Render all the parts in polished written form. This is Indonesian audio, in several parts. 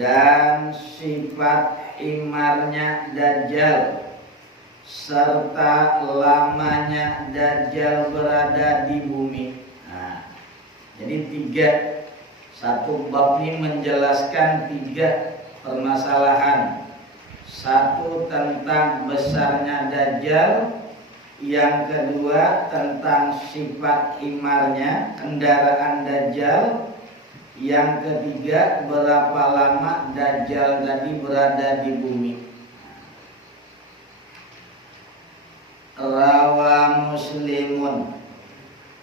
dan sifat imarnya Dajjal serta lamanya Dajjal berada di bumi. Nah, jadi satu bab ini menjelaskan 3 permasalahan. Satu tentang besarnya Dajjal, yang kedua tentang sifat imarnya kendaraan Dajjal, yang ketiga berapa lama Dajjal tadi berada di bumi. Rawa Muslimun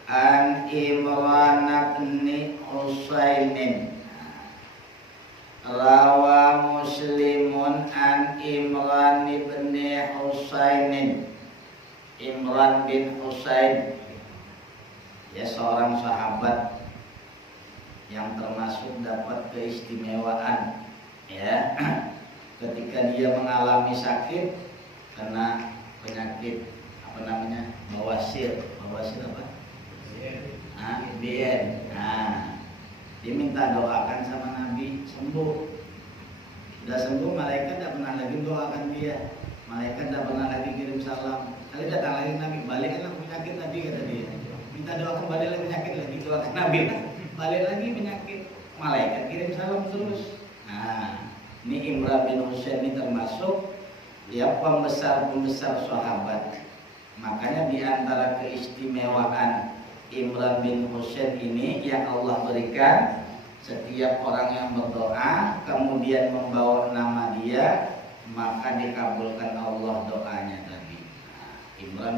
an Imran bin Husainin. Rawa Muslimun an Imran bin Husainin. Imran bin Husain, ya, seorang sahabat yang termasuk dapat keistimewaan, ya, ketika dia mengalami sakit karena penyakit bawasir apa? BN. Nah, dia minta doakan sama Nabi sembuh. Sudah sembuh, malaikat tidak pernah lagi doakan dia. Malaikat tidak pernah lagi kirim salam. Kali datang lagi Nabi, balikkanlah penyakit tadi, kata dia. Minta doakan, balik lagi penyakit lagi, doakan Nabi, balik lagi penyakit. Malaikat kirim salam terus. Nah, ini Imran bin Husain ini termasuk ya pembesar sahabat. Makanya di antara keistimewaan Imran bin Husain ini yang Allah berikan, setiap orang yang berdoa kemudian membawa nama dia, maka dikabulkan Allah doanya tadi. Nah, Imran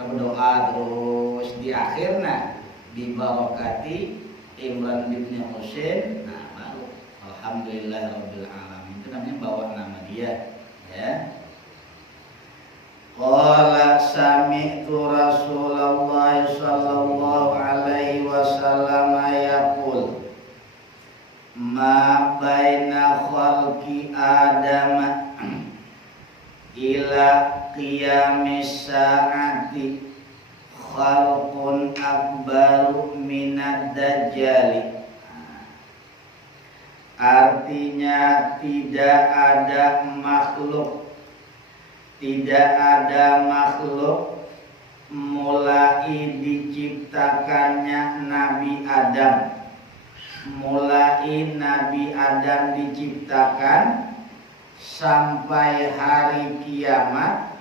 berdoa terus di akhirnya dibarakati Imran bin Husain. Nah, baru alhamdulillahirabbil alamin. Itu namanya bawa nama dia, ya. Qala sami'tu Rasulullah sallallahu alaihi wasallam yaqul ma baina khalqi Adam ila qiyamis sa'ati khalqun akbaru minad dajjal. Artinya tidak ada makhluk mulai diciptakannya Nabi Adam, mulai Nabi Adam diciptakan sampai hari kiamat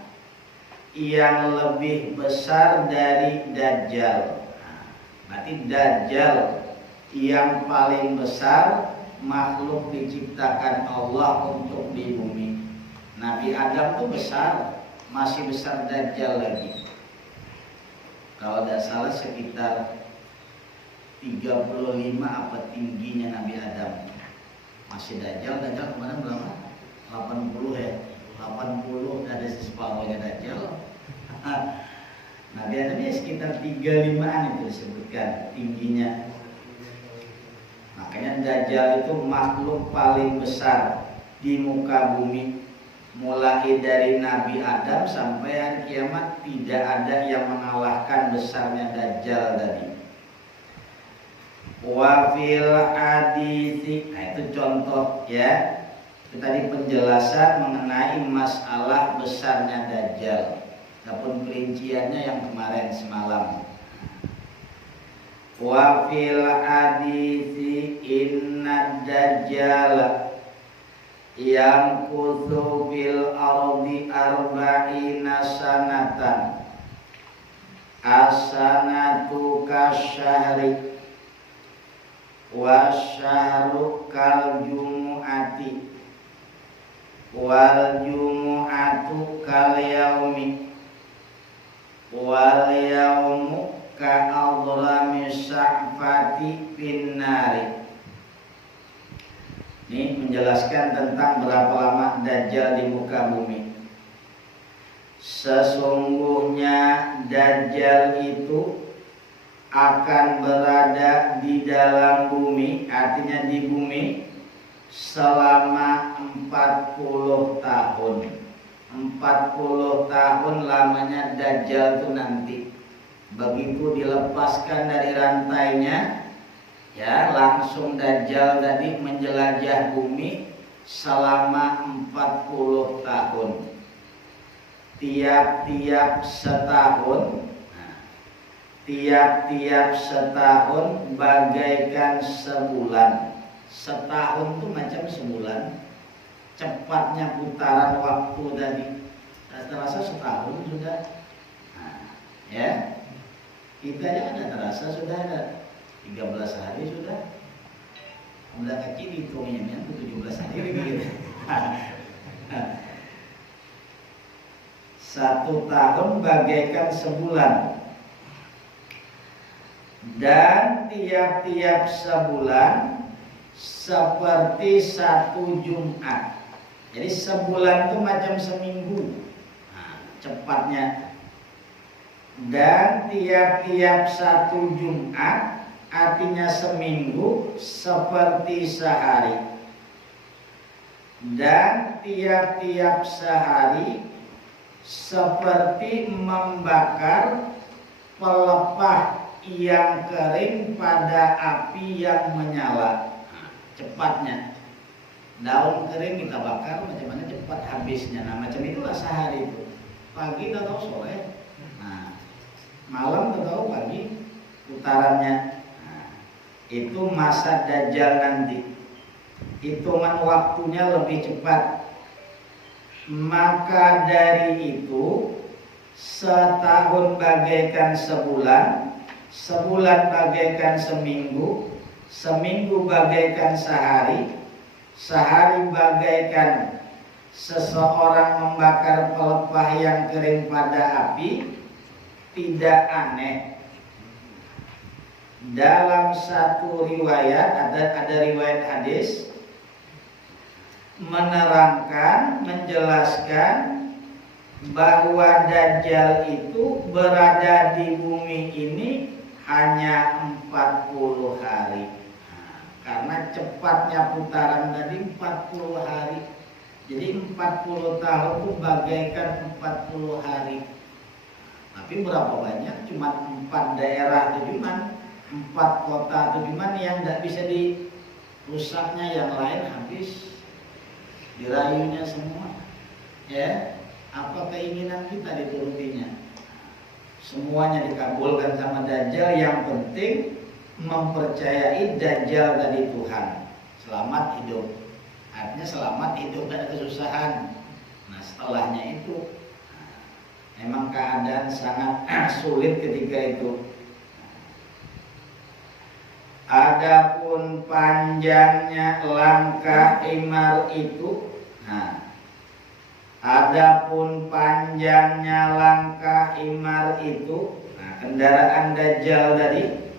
yang lebih besar dari Dajjal. Berarti Dajjal yang paling besar makhluk diciptakan Allah untuk di bumi. Nabi Adam tuh besar, masih besar Dajjal lagi. Kalau tidak salah sekitar 35 apa tingginya Nabi Adam. Masih Dajjal kemarin berapa? 80 ya. 80 ada separuhnya Dajjal. Nabi Adam ya sekitar 35an itu disebutkan tingginya. Makanya Dajjal itu makhluk paling besar di muka bumi. Mulai dari Nabi Adam sampai hari kiamat tidak ada yang mengalahkan besarnya Dajjal tadi. Wa fil hadits, nah itu contoh ya. Itu tadi penjelasan mengenai masalah besarnya Dajjal. Adapun perinciannya yang kemarin semalam. Wa fil hadits inna Dajjal yang kuthu fil ardi arba'ina sanatan asanatu kasyahri wasyahru kal jumu'ati wal jumu'atu kal yaumi wal yaumu ka adhrami sa'fati fin nari. Ini menjelaskan tentang berapa lama Dajjal di muka bumi. Sesungguhnya Dajjal itu akan berada di dalam bumi, artinya di bumi selama 40 tahun. 40 tahun lamanya Dajjal itu nanti. Begitu dilepaskan dari rantainya, ya langsung Dajjal tadi menjelajah bumi selama 40 tahun. Tiap-tiap setahun, tiap-tiap setahun bagaikan sebulan. Setahun itu macam sebulan. Cepatnya putaran waktu tadi. Terasa setahun sudah. Ya, kita aja ada terasa sudah ada 13 hari sudah. Udah kecil hitungnya 17 hari gitu. 1 tahun bagaikan sebulan. Dan tiap-tiap sebulan seperti 1 Jumat. Jadi sebulan itu macam seminggu. Cepatnya. Dan tiap-tiap 1 Jumat artinya seminggu seperti sehari. Dan tiap-tiap sehari seperti membakar pelepah yang kering pada api yang menyala. Cepatnya. Daun kering kita bakar, macam mana cepat habisnya. Nah, macam itulah sehari itu. Pagi atau sore. Nah, malam atau pagi putarannya. Nah, itu masa Dajjal nanti. Hitungan waktunya lebih cepat. Maka dari itu setahun bagaikan sebulan, sebulan bagaikan seminggu, seminggu bagaikan sehari, sehari bagaikan seseorang membakar pelepah yang kering pada api. Tidak aneh. Dalam satu riwayat, ada riwayat hadis menerangkan, menjelaskan bahwa Dajjal itu berada di bumi ini hanya 40 hari. Karena cepatnya putaran tadi 40 hari. Jadi 40 tahun itu bagaikan 40 hari. Tapi berapa banyak? Cuma 4 daerah itu, cuma 4 kota itu, cuma yang tidak bisa dirusaknya, yang lain habis. Dirayunya semua. Ya, apa keinginan kita diturutinya. Semuanya dikabulkan sama Dajjal. Yang penting mempercayai Dajjal tadi Tuhan. Selamat hidup. Artinya selamat hidup dari kesusahan. Nah, setelahnya itu memang keadaan sangat sulit ketika itu. Adapun panjangnya langkah himar itu, adapun panjangnya langkah himar itu, kendaraan Dajjal tadi,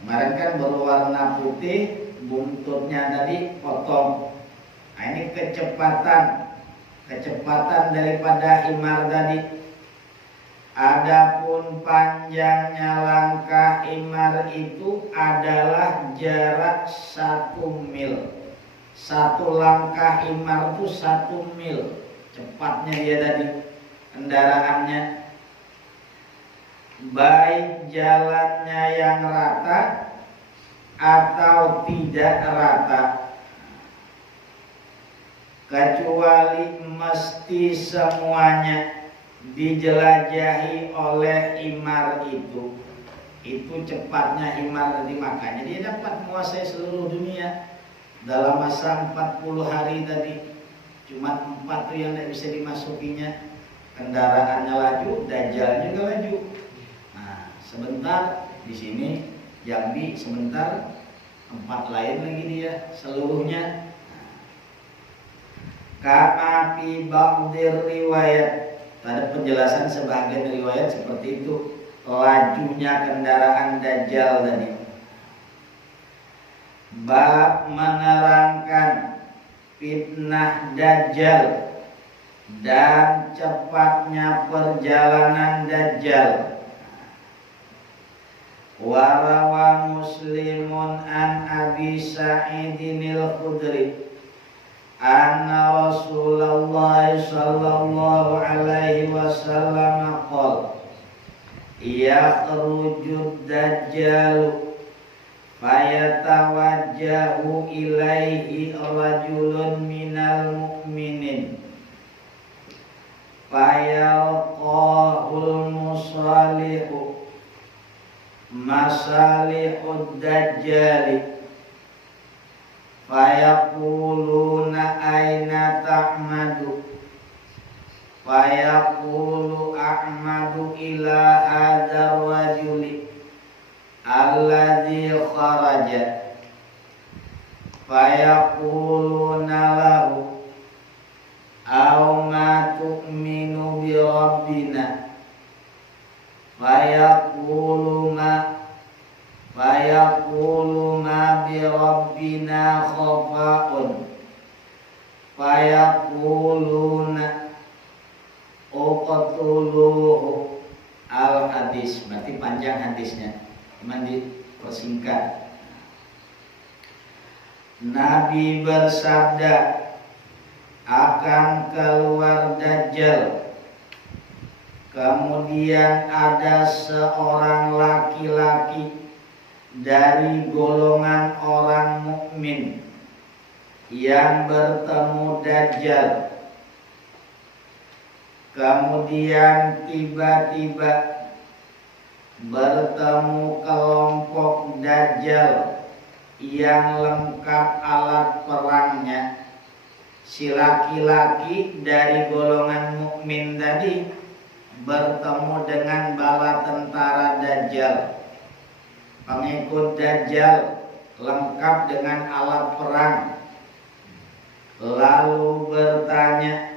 kemarin kan berwarna putih, buntutnya tadi potong. Nah, ini kecepatan daripada himar tadi. Adapun panjangnya langkah himar itu adalah jarak 1 mil. 1 langkah himar itu 1 mil. Cepatnya dia tadi kendaraannya. Baik jalannya yang rata atau tidak rata. Kecuali mesti semuanya dijelajahi oleh himar itu. Itu cepatnya himar tadi, makanya dia dapat menguasai seluruh dunia dalam masa 40 hari tadi. Cuma 4 tuh yang tidak bisa dimasukinya. Kendaraannya laju, Dajjal juga laju. Nah, sebentar di sini Jambi, sebentar tempat lain lagi dia seluruhnya. Kama fi ba'dir riwayat. Ada penjelasan sebagian riwayat seperti itu, lajunya kendaraan Dajjal tadi. Bab menerangkan fitnah Dajjal dan cepatnya perjalanan Dajjal. Warawa Muslimun an Abi Sa'idin al-Khudri anna Rasulullah sallallahu alaihi wasallam qala yakhrujud Dajjal fayatawajjahu ilaihi rajulun minal mu'minin fayalqahul musalihu masalihud dajjali fayaquluna aina ta'madu fayaqulu a'madu ila hadzal rajuli alladzi kharaja fayaquluna lahu aw ma tu'minu bi rabbina fayaqulu ma bi rabbina khafa'un fayaquluna uqtuluhu. Al hadis, berarti panjang hadisnya, cuman dipersingkat. Nabi bersabda, akan keluar Dajjal, kemudian ada seorang laki-laki dari golongan orang mukmin yang bertemu Dajjal. Kemudian tiba-tiba bertemu kelompok Dajjal yang lengkap alat perangnya. Si laki-laki dari golongan mukmin tadi bertemu dengan bala tentara Dajjal, pengikut Dajjal lengkap dengan alat perang, lalu bertanya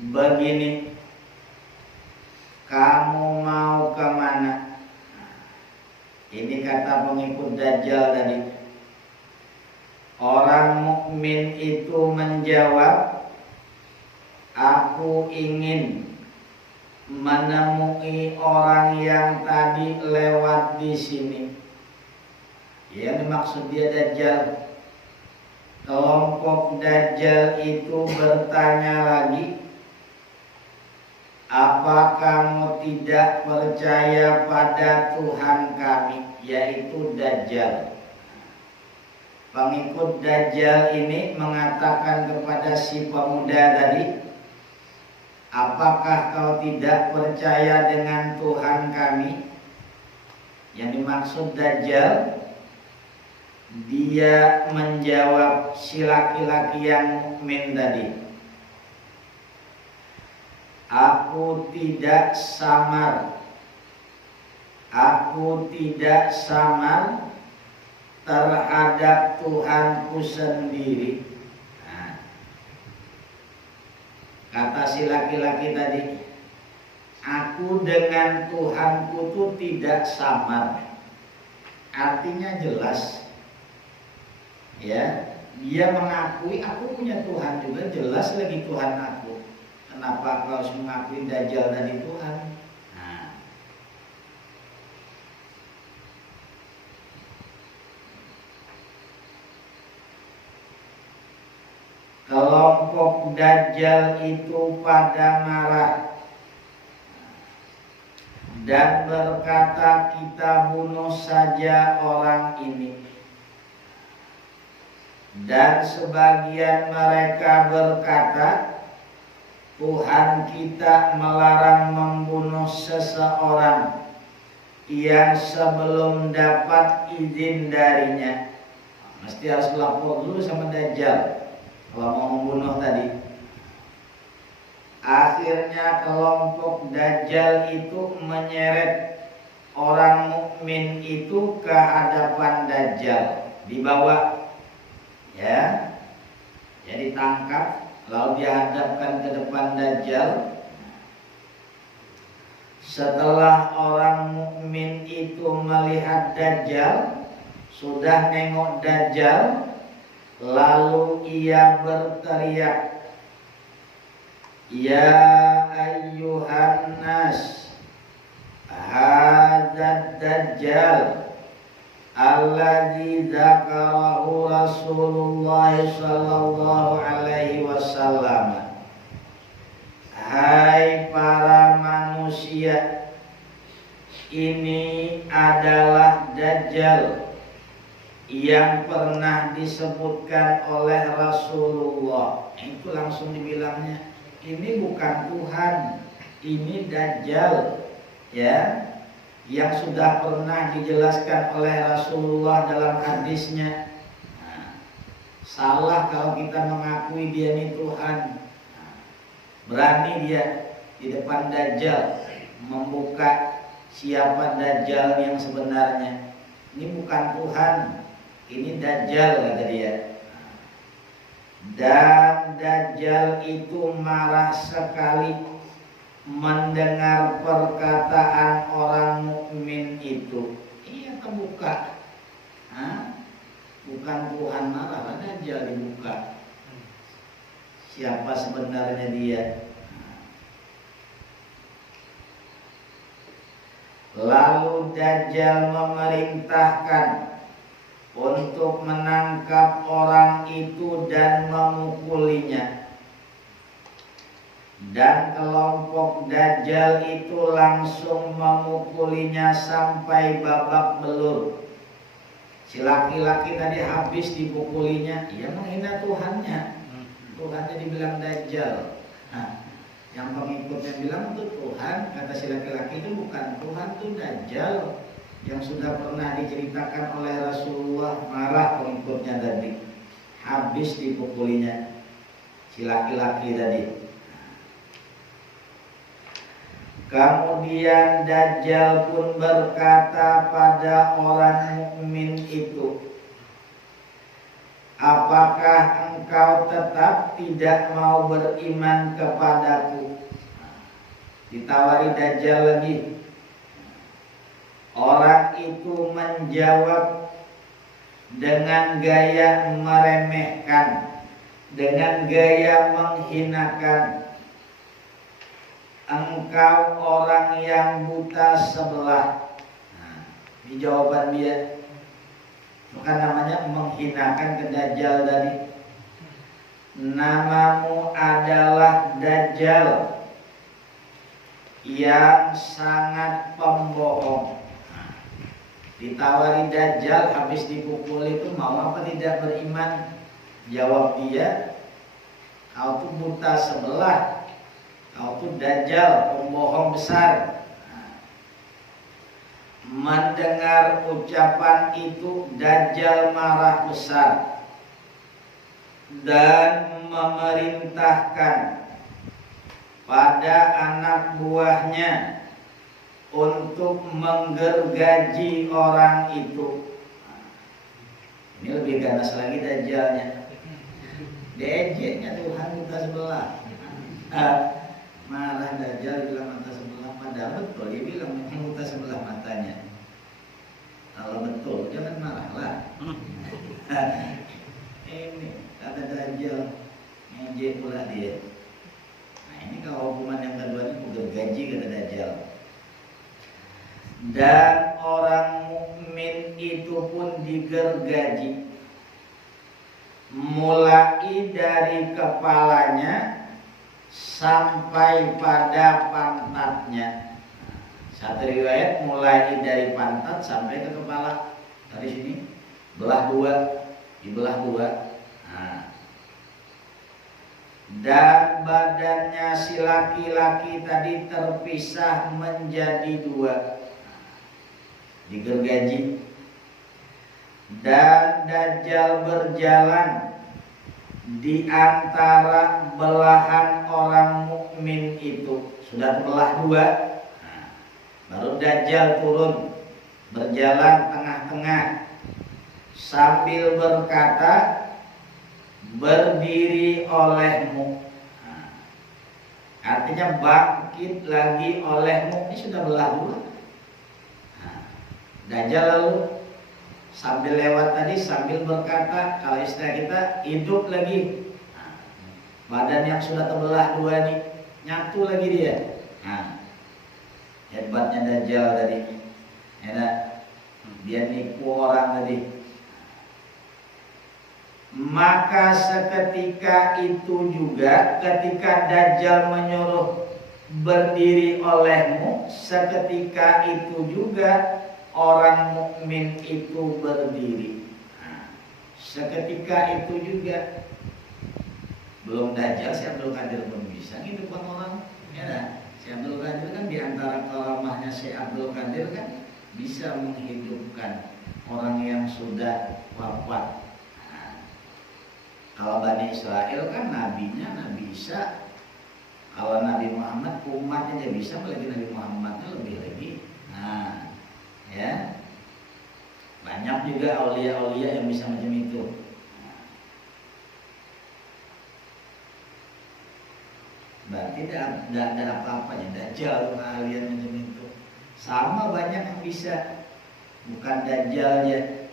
begini, kamu mau kemana? Ini kata pengikut Dajjal tadi. Orang mukmin itu menjawab, aku ingin menemui orang yang tadi lewat di sini. Yang dimaksud dia Dajjal. Kelompok Dajjal itu bertanya lagi, apa kamu tidak percaya pada Tuhan kami, yaitu Dajjal? Pengikut Dajjal ini mengatakan kepada si pemuda tadi, apakah kau tidak percaya dengan Tuhan kami? Yang dimaksud Dajjal, dia menjawab si laki-laki yang mukmin tadi, aku tidak samar terhadap Tuhanku sendiri. Nah, kata si laki-laki tadi, aku dengan Tuhanku itu tidak samar. Artinya jelas, ya, dia mengakui aku punya Tuhan juga, jelas lagi Tuhan aku. Kenapa kau harus mengakui Dajjal tadi Tuhan? Nah, kelompok Dajjal itu pada marah dan berkata, kita bunuh saja orang ini. Dan sebagian mereka berkata, Tuhan kita melarang membunuh seseorang yang sebelum dapat izin darinya. Mesti harus lapor dulu sama Dajjal kalau mau membunuh tadi. Akhirnya kelompok Dajjal itu menyeret orang mukmin itu ke hadapan Dajjal, dibawa, ya, jadi tangkap, lalu dihadapkan ke depan Dajjal. Setelah orang mukmin itu melihat Dajjal, sudah nengok Dajjal, lalu ia berteriak, ya ayyuhan nas, hadzal Dajjal alladzi dzakarahu Rasulullah sallallahu alaihi wasallam. Hai para manusia, ini adalah Dajjal yang pernah disebutkan oleh Rasulullah. Itu langsung dibilangnya, ini bukan Tuhan, ini Dajjal, ya, yang sudah pernah dijelaskan oleh Rasulullah dalam hadisnya. Nah, salah kalau kita mengakui dia ini Tuhan. Nah, berani dia di depan Dajjal membuka siapa Dajjal yang sebenarnya. Ini bukan Tuhan, ini Dajjal, kata dia. Dan Dajjal itu marah sekali mendengar perkataan orang mukmin itu. Iya, terbuka. Bukan Tuhan marah, Dajjal dibuka. Siapa sebenarnya dia? Lalu Dajjal memerintahkan untuk menangkap orang itu dan memukulinya. Dan kelompok Dajjal itu langsung memukulinya sampai babak belur. Si laki-laki tadi habis dipukulinya, ia menghina Tuhannya. Tuhannya dibilang Dajjal. Nah, yang pengikutnya bilang itu Tuhan, kata si laki-laki itu bukan Tuhan, itu Dajjal yang sudah pernah diceritakan oleh Rasulullah. Marah pengikutnya tadi, habis dipukulinya si laki-laki tadi. Kemudian Dajjal pun berkata pada orang mukmin itu, apakah engkau tetap tidak mau beriman kepadaku? Ditawari Dajjal lagi. Orang itu menjawab dengan gaya meremehkan, dengan gaya menghinakan, engkau orang yang buta sebelah. Nah, ini jawaban dia. Bukan namanya menghinakan ke Dajjal tadi. Namamu adalah Dajjal yang sangat pembohong. Ditawari Dajjal habis dipukul itu mau apa tidak beriman? Jawab dia, kau tuh buta sebelah, kau tuh Dajjal, pembohong besar. Mendengar ucapan itu Dajjal marah besar dan memerintahkan pada anak buahnya untuk menggergaji orang itu. Ini lebih ganas lagi Dajjalnya. Dejeknya Tuhan buta sebelah. Marah Dajjal bilang mata sebelah, padahal betul dia bilang memang buta sebelah matanya. Kalau betul jangan marahlah. Ini kata Dajjal, ngejek pula dia. Nah ini kalau hukuman yang kedua ini gergaji, kata Dajjal. Dan orang mukmin itu pun digergaji, mulai dari kepalanya sampai pada pantatnya. Satu riwayat mulai dari pantat sampai ke kepala. Dari sini belah dua, dibelah dua. Nah. Dan badannya si laki-laki tadi terpisah menjadi dua, digergaji. Dan Dajjal berjalan di antara belahan orang mukmin itu. Sudah terbelah dua, baru Dajjal turun berjalan tengah-tengah sambil berkata, berdiri olehmu. Artinya bangkit lagi olehmu. Ini sudah belah dua. Dajjal lalu sambil lewat tadi sambil berkata, kalau istilah kita hidup lagi. Badan yang sudah terbelah dua nih nyatu lagi dia. Hebatnya Dajjal tadi. Enak. Dia nipu orang tadi. Maka seketika itu juga ketika Dajjal menyuruh berdiri olehmu, seketika itu juga orang mukmin itu berdiri. Nah, seketika itu juga. Belum Dajjal, si Abdul Qadir pun bisa ngidupkan orang. Ya kan? Si Abdul Qadir kan diantara karamahnya si Abdul Qadir kan bisa menghidupkan orang yang sudah wafat. Nah, kalau Bani Israel kan nabinya Nabi Isa. Kalau Nabi Muhammad umatnya aja bisa, apalagi Nabi Muhammadnya lebih lagi. Nah, ya banyak juga aulia-aulia yang bisa macam itu. Berarti tidak ada apa-apanya. Dajjal keahlian macam itu sama banyak yang bisa, bukan Dajjalnya.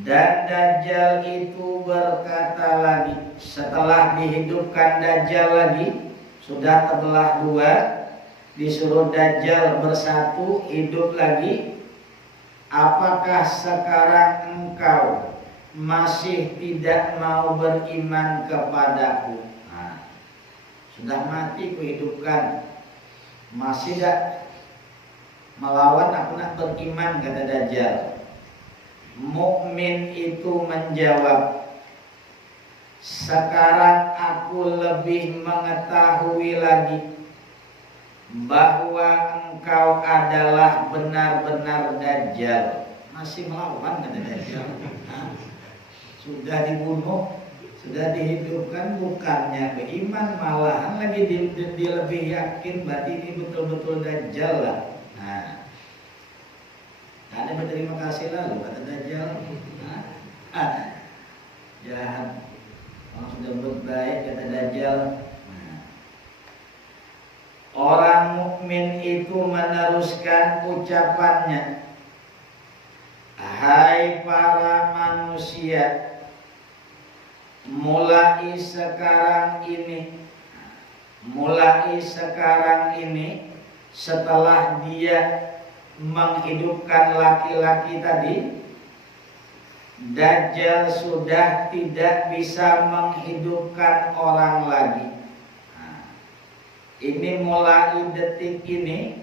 Dan Dajjal itu berkata lagi, setelah dihidupkan Dajjal lagi, sudah terbelah dua, disuruh Dajjal bersatu, hidup lagi. Apakah sekarang engkau masih tidak mau beriman kepadaku? Nah, sudah mati kuhidupkan, masih tidak melawan, aku nak beriman, kata Dajjal. Mukmin itu menjawab, sekarang aku lebih mengetahui lagi bahwa engkau adalah benar-benar Dajjal. Masih melawan, kata Dajjal. Sudah dibunuh, sudah dihidupkan, bukannya beriman, malahan lagi dia lebih yakin berarti ini betul-betul Dajjal lah. Nah, ada berterima kasih lalu, kata Dajjal. Jahat, orang sudah berbaik, kata Dajjal. Orang mukmin itu meneruskan ucapannya, hai para manusia, mulai sekarang ini setelah dia menghidupkan laki-laki tadi, Dajjal sudah tidak bisa menghidupkan orang lagi. Ini mulai detik ini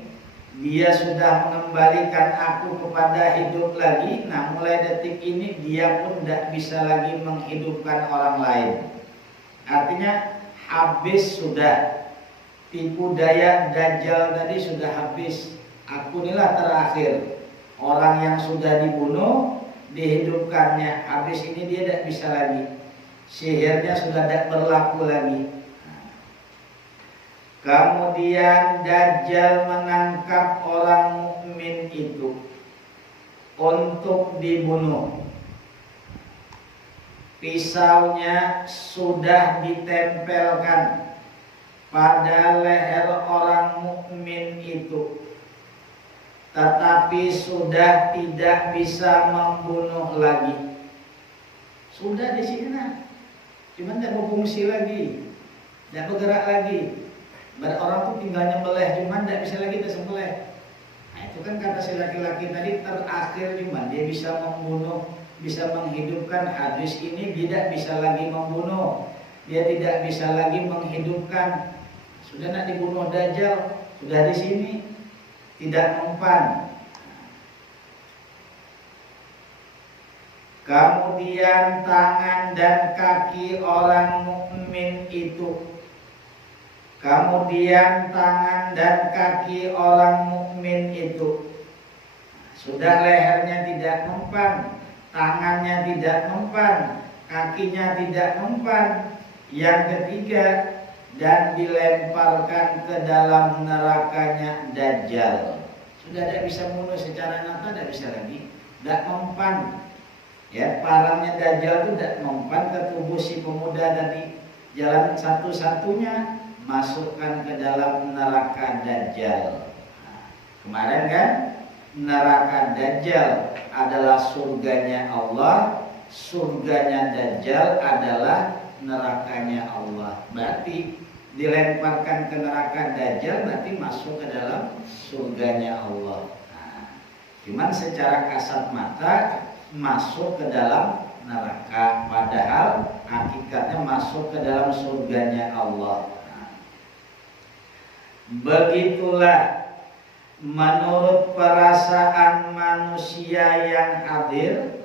dia sudah mengembalikan aku kepada hidup lagi. Nah, mulai detik ini dia pun tidak bisa lagi menghidupkan orang lain. Artinya habis sudah, tipu daya Dajjal tadi sudah habis. Aku inilah terakhir, orang yang sudah dibunuh dihidupkannya. Habis ini dia tidak bisa lagi, sihirnya sudah tidak berlaku lagi. Kemudian Dajjal menangkap orang mukmin itu untuk dibunuh. Pisaunya sudah ditempelkan pada leher orang mukmin itu, tetapi sudah tidak bisa membunuh lagi. Sudah di sini, cuma tidak berfungsi lagi, tidak bergerak lagi. Orang tuh tinggal nyembelih, cuman tidak bisa lagi tersembelih. Nah, itu kan kata si laki-laki tadi terakhir, cuman dia bisa membunuh, bisa menghidupkan. Habis ini tidak bisa lagi membunuh, dia tidak bisa lagi menghidupkan. Sudah nak dibunuh Dajjal, sudah di sini, tidak mempan. Kemudian tangan dan kaki orang mukmin itu, sudah lehernya tidak mempan, tangannya tidak mempan, kakinya tidak mempan. Yang ketiga, dan dilemparkan ke dalam nerakanya Dajjal. Sudah tidak bisa bunuh secara nyata, tidak bisa lagi, tidak mempan. Ya, parangnya Dajjal itu tidak mempan ke tubuh si pemuda tadi. Jalan satu-satunya, masukkan ke dalam neraka Dajjal. Kemarin kan neraka Dajjal adalah surganya Allah, surganya Dajjal adalah nerakanya Allah. Berarti dilemparkan ke neraka Dajjal berarti masuk ke dalam surganya Allah. Cuman secara kasat mata masuk ke dalam neraka, padahal hakikatnya masuk ke dalam surganya Allah. Begitulah menurut perasaan manusia yang hadir,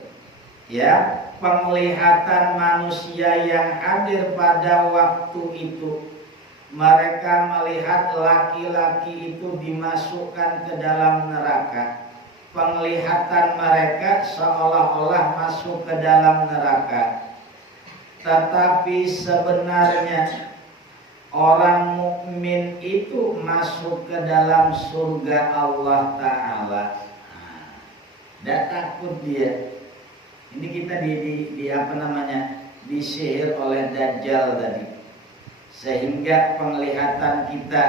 ya, penglihatan manusia yang hadir pada waktu itu, mereka melihat laki-laki itu dimasukkan ke dalam neraka. Penglihatan mereka seolah-olah masuk ke dalam neraka. Tetapi sebenarnya orang mukmin itu masuk ke dalam surga Allah Ta'ala. Tidak takut dia. Ini kita disihir oleh Dajjal tadi, sehingga penglihatan kita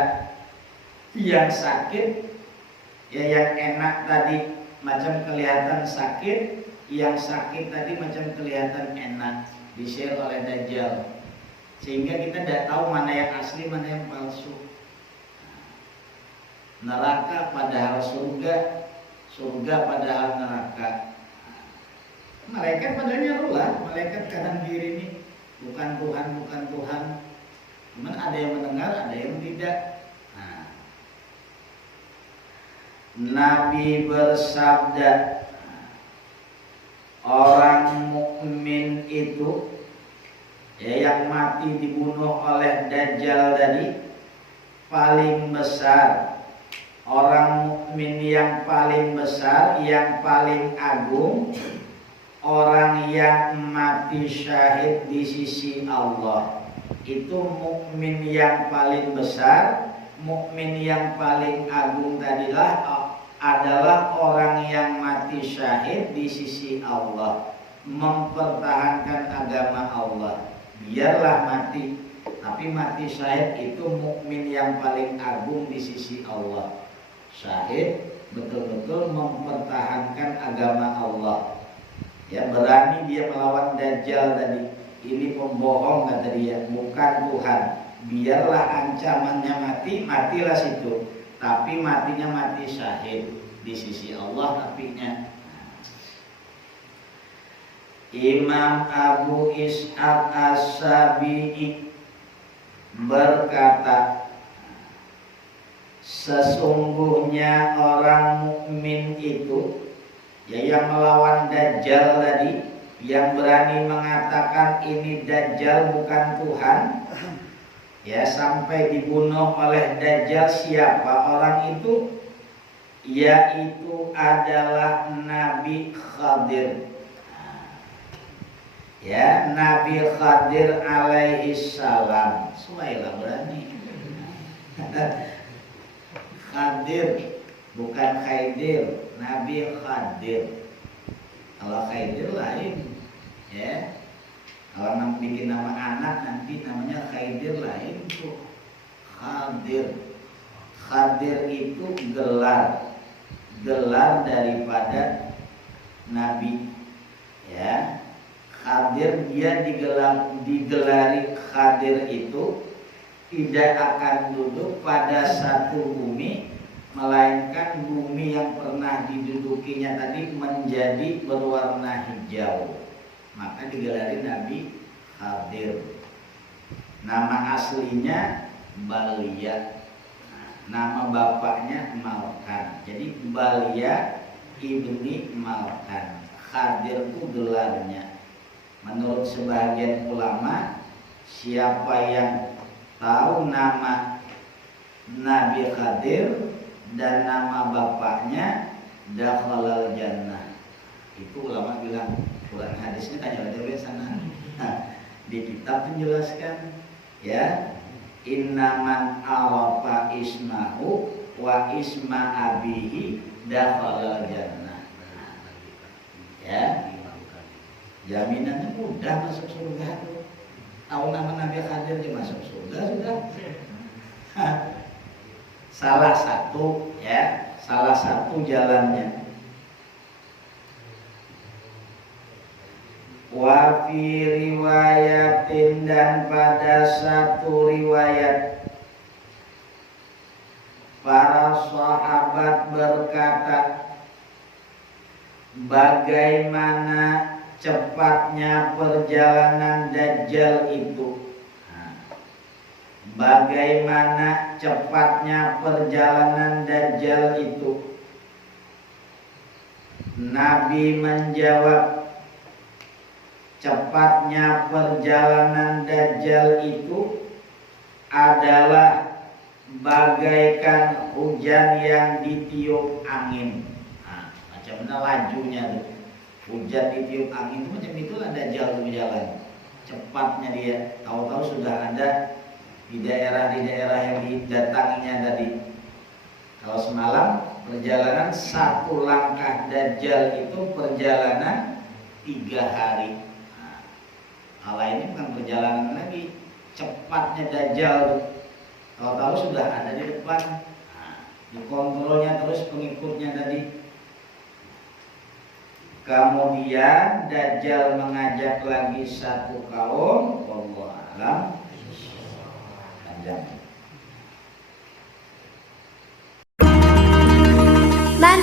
yang sakit, ya yang enak tadi macam kelihatan sakit, yang sakit tadi macam kelihatan enak, disihir oleh Dajjal, sehingga kita tidak tahu mana yang asli, mana yang palsu. Neraka padahal surga, surga padahal neraka. Malaikat padahal nyarulah, malaikat kanan kiri ini bukan Tuhan, bukan Tuhan. Cuman ada yang mendengar, ada yang tidak. Nabi bersabda, orang mukmin itu, ya, yang mati dibunuh oleh Dajjal tadi, paling besar. Orang mukmin yang paling besar, yang paling agung, orang yang mati syahid di sisi Allah. Itu mukmin yang paling besar, mukmin yang paling agung adalah orang yang mati syahid di sisi Allah, mempertahankan agama Allah. Biarlah mati, tapi mati syahid itu mukmin yang paling agung di sisi Allah. Syahid betul-betul mempertahankan agama Allah. Ya, berani dia melawan Dajjal tadi. Ini pembohong kata dia, bukan Tuhan. Biarlah ancamannya mati, matilah situ. Tapi matinya mati syahid di sisi Allah tapinya. Imam Abu Ishaq As-Sabi'i berkata, sesungguhnya orang mukmin itu, ya, yang melawan Dajjal tadi, yang berani mengatakan ini Dajjal bukan Tuhan, ya, sampai dibunuh oleh Dajjal. Siapa orang itu? Yaitu adalah Nabi Khadir. Ya, Nabi Khadir alaihi salam. Suailah berani. Khadir, bukan Khaidir, Nabi Khadir. Kalau Khaidir lain, ya. Kalau bikin nama anak nanti namanya Khaidir lain tuh. Khadir. Khadir itu gelar daripada Nabi, ya. Khadir, dia digelari Khadir itu tidak akan duduk pada satu bumi, melainkan bumi yang pernah didudukinya tadi menjadi berwarna hijau. Maka digelari Nabi Khadir. Nama aslinya Balia, nama bapaknya Malkan. Jadi Balia ibni Malkan. Khadir itu gelarnya. Menurut sebagian ulama, siapa yang tahu nama Nabi Khadir dan nama bapaknya, dakhalal jannah. Itu ulama bilang. Quran hadisnya tanya aja sana. Di kitab menjelaskan, ya, innaman arafa ismahu wa isma abihi dakhalal jannah. Ya, jaminannya mudah masuk surga tuh. Tahu nama Nabi Khadir dia masuk surga sudah. Salah satu, ya, salah satu jalannya. Wa fi riwayatin, dan pada satu riwayat para sahabat berkata, bagaimana cepatnya perjalanan Dajjal itu. bagaimana cepatnya perjalanan Dajjal itu? Nabi menjawab, cepatnya perjalanan Dajjal itu adalah bagaikan hujan yang ditiup angin. Nah, macam mana lajunya tuh? Hujan ditiup angin itu macam itulah Dajjal berjalan. Cepatnya dia, tahu-tahu sudah ada di daerah yang didatanginya tadi. Kalau semalam perjalanan satu langkah Dajjal itu perjalanan 3 hari. Nah, hal ini bukan perjalanan lagi, cepatnya Dajjal tahu-tahu sudah ada di depan. Nah, dikontrolnya terus pengikutnya tadi. Kemudian Dajjal mengajak lagi satu kaum, wallahu a'lam. Panjang. Man